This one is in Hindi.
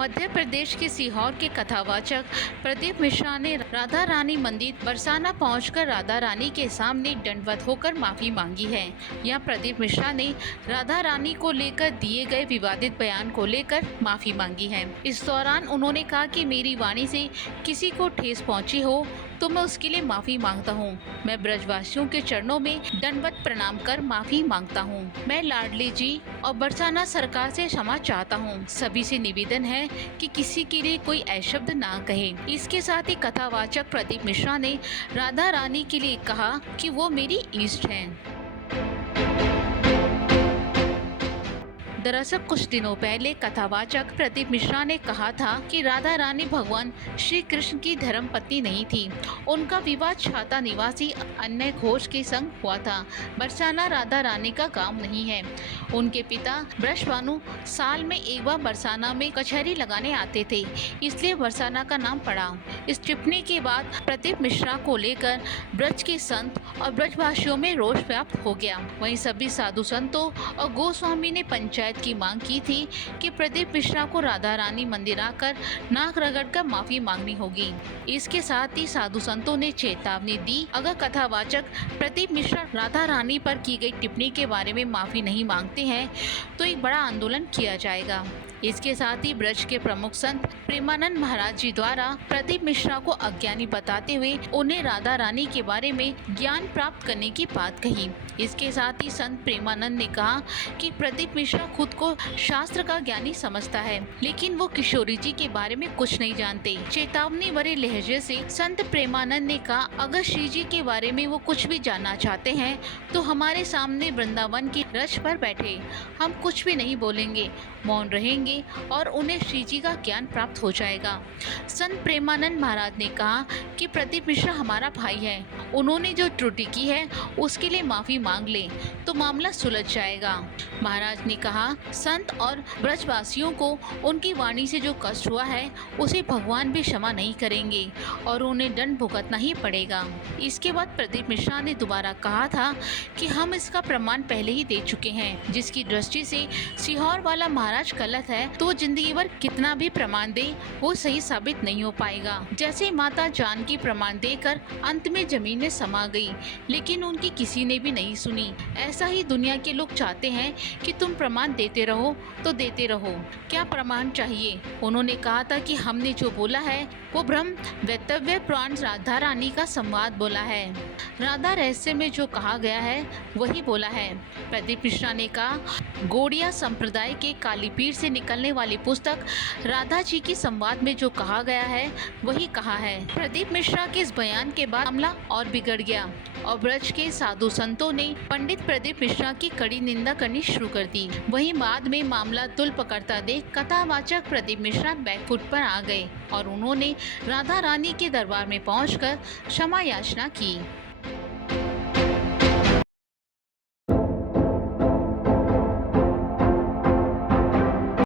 मध्य प्रदेश के सीहोर के कथावाचक प्रदीप मिश्रा ने राधा रानी मंदिर बरसाना पहुंचकर राधा रानी के सामने दंडवत होकर माफी मांगी है। यहाँ प्रदीप मिश्रा ने राधा रानी को लेकर दिए गए विवादित बयान को लेकर माफी मांगी है। इस दौरान उन्होंने कहा कि मेरी वाणी से किसी को ठेस पहुंची हो तो मैं उसके लिए माफी मांगता हूं। मैं ब्रजवासियों के चरणों में दंडवत प्रणाम कर माफी मांगता हूं। मैं लाडली जी और बरसाना सरकार से क्षमा चाहता हूं। सभी से निवेदन है कि किसी के लिए कोई ऐशब्द ना कहे। इसके साथ ही कथावाचक प्रदीप मिश्रा ने राधा रानी के लिए कहा कि वो मेरी इष्ट हैं। दरअसल कुछ दिनों पहले कथावाचक प्रदीप मिश्रा ने कहा था कि राधा रानी भगवान श्री कृष्ण की धर्मपत्नी नहीं थी। उनका विवाह छाता निवासी अन्य घोष के संग हुआ था। बरसाना राधा रानी का गांव नहीं है। उनके पिता ब्रजभानु साल में एक बार बरसाना में कचहरी लगाने आते थे, इसलिए बरसाना का नाम पड़ा। इस टिप्पणी के बाद प्रदीप मिश्रा को लेकर ब्रज के संत और ब्रजवासियों में रोष व्याप्त हो गया। वहीं सभी साधु संतों और गोस्वामी ने पंचायत की मांग की थी कि प्रदीप मिश्रा को राधा रानी मंदिर आकर नाक रगड़कर माफी मांगनी होगी। इसके साथ ही साधु संतों ने चेतावनी दी, अगर कथावाचक प्रदीप मिश्रा राधा रानी पर की गई टिप्पणी के बारे में माफी नहीं मांगते हैं तो एक बड़ा आंदोलन किया जाएगा। इसके साथ ही ब्रज के प्रमुख संत प्रेमानंद महाराज जी द्वारा प्रदीप मिश्रा को अज्ञानी बताते हुए उन्हें राधा रानी के बारे में ज्ञान प्राप्त करने की बात कही। इसके साथ ही संत प्रेमानंद ने कहा कि प्रदीप मिश्रा खुद को शास्त्र का ज्ञानी समझता है, लेकिन वो किशोरी जी के बारे में कुछ नहीं जानते। चेतावनी भरे लहजे से संत प्रेमानंद ने कहा, अगर श्री जी के बारे में वो कुछ भी जानना चाहते हैं तो हमारे सामने वृंदावन की रथ पर बैठे, हम कुछ भी नहीं बोलेंगे, मौन रहेंगे और उन्हें श्री जी का ज्ञान प्राप्त हो जाएगा। संत प्रेमानंद महाराज ने कहा कि प्रदीप मिश्रा हमारा भाई है, उन्होंने जो त्रुटि की है उसके लिए माफी मांग ले तो मामला सुलझ जाएगा। महाराज ने कहा, संत और ब्रजवासियों को उनकी वाणी से जो कष्ट हुआ है उसे भगवान भी क्षमा नहीं करेंगे और उन्हें दंड भुगतना ही पड़ेगा। इसके बाद प्रदीप मिश्रा ने दोबारा कहा था कि हम इसका प्रमाण पहले ही दे चुके हैं। जिसकी दृष्टि से सीहोर वाला महाराज गलत है तो जिंदगी भर कितना भी प्रमाण दे वो सही साबित नहीं हो पाएगा। जैसे माता जानकी प्रमाण देकर अंत में जमीन में समा गई, लेकिन उनकी किसी ने भी नहीं सुनी। ऐसा ही दुनिया के लोग चाहते हैं कि तुम प्रमाण देते रहो तो देते रहो, क्या प्रमाण चाहिए। उन्होंने कहा था कि हमने जो बोला है वो ब्रह्म वैतव्य पुराण राधा रानी का संवाद बोला है, राधा रहस्य में जो कहा गया है वही बोला है। प्रदीप मिश्रा ने कहा, गौड़िया संप्रदाय के कालीपीर से निकलने वाली पुस्तक राधा जी की संवाद में जो कहा गया है वही कहा है। प्रदीप मिश्रा के इस बयान के बाद मामला और बिगड़ गया और ब्रज के साधु संतों ने पंडित प्रदीप मिश्रा की कड़ी निंदा करनी शुरू कर दी। वहीं बाद में मामला तुल पकड़ता देख कथावाचक प्रदीप मिश्रा बैकफुट पर आ गए और उन्होंने राधा रानी के दरबार में पहुंचकर क्षमा याचना की।